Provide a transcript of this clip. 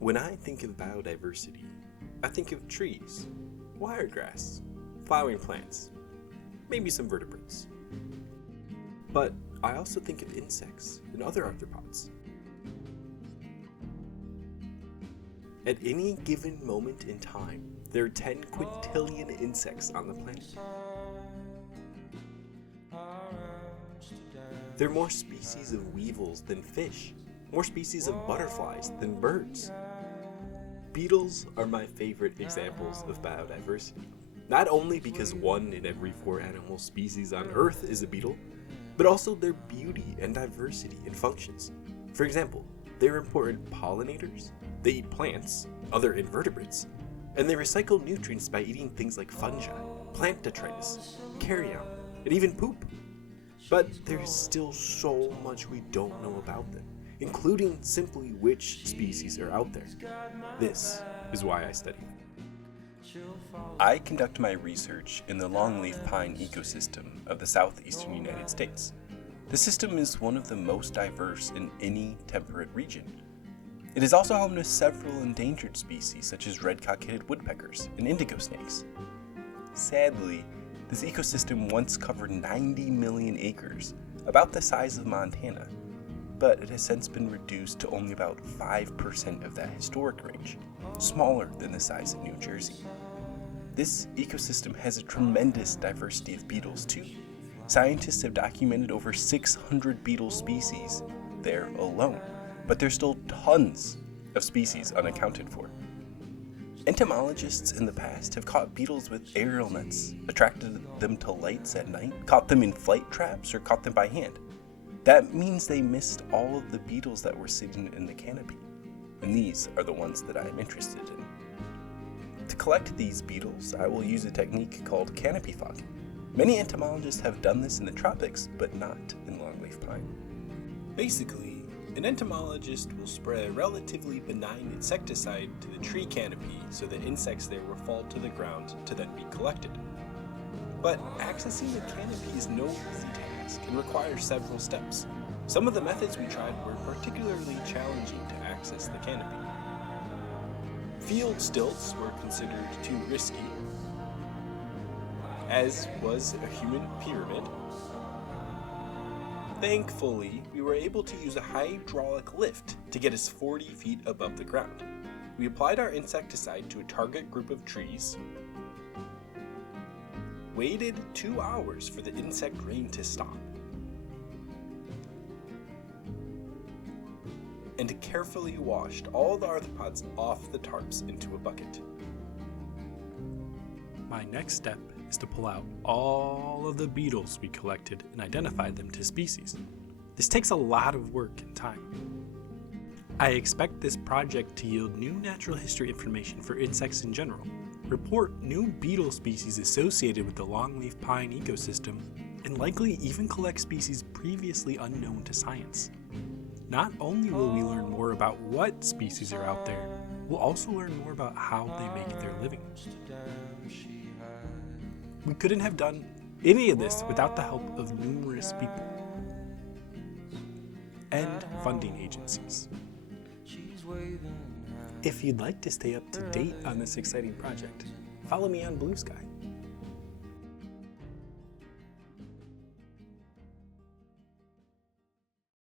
When I think of biodiversity, I think of trees, wiregrass, flowering plants, maybe some vertebrates. But I also think of insects and other arthropods. At any given moment in time, there are 10 quintillion insects on the planet. There are more species of weevils than fish, more species of butterflies than birds. Beetles are my favorite examples of biodiversity, not only because 1 in every 4 animal species on Earth is a beetle, but also their beauty and diversity in functions. For example, they're important pollinators, they eat plants, other invertebrates, and they recycle nutrients by eating things like fungi, plant detritus, carrion, and even poop. But there's still so much we don't know about them, including simply which species are out there. This is why I study them. I conduct my research in the longleaf pine ecosystem of the southeastern United States. The system is one of the most diverse in any temperate region. It is also home to several endangered species such as red-cockaded woodpeckers and indigo snakes. Sadly, this ecosystem once covered 90 million acres, about the size of Montana, but it has since been reduced to only about 5% of that historic range, smaller than the size of New Jersey. This ecosystem has a tremendous diversity of beetles too. Scientists have documented over 600 beetle species there alone, but there's still tons of species unaccounted for. Entomologists in the past have caught beetles with aerial nets, attracted them to lights at night, caught them in flight traps, or caught them by hand. That means they missed all of the beetles that were sitting in the canopy, and these are the ones that I am interested in. To collect these beetles, I will use a technique called canopy fog. Many entomologists have done this in the tropics, but not in longleaf pine. Basically, an entomologist will spray a relatively benign insecticide to the tree canopy so the insects there will fall to the ground to then be collected. But accessing the canopy is no easy task and requires several steps. Some of the methods we tried were particularly challenging to access the canopy. Field stilts were considered too risky, as was a human pyramid. Thankfully, we were able to use a hydraulic lift to get us 40 feet above the ground. We applied our insecticide to a target group of trees, waited 2 hours for the insect rain to stop, and carefully washed all the arthropods off the tarps into a bucket. My next step is to pull out all of the beetles we collected and identify them to species. This takes a lot of work and time. I expect this project to yield new natural history information for insects in general, report new beetle species associated with the longleaf pine ecosystem, and likely even collect species previously unknown to science. Not only will we learn more about what species are out there, we'll also learn more about how they make their living. We couldn't have done any of this without the help of numerous people and funding agencies. If you'd like to stay up to date on this exciting project, follow me on Blue Sky.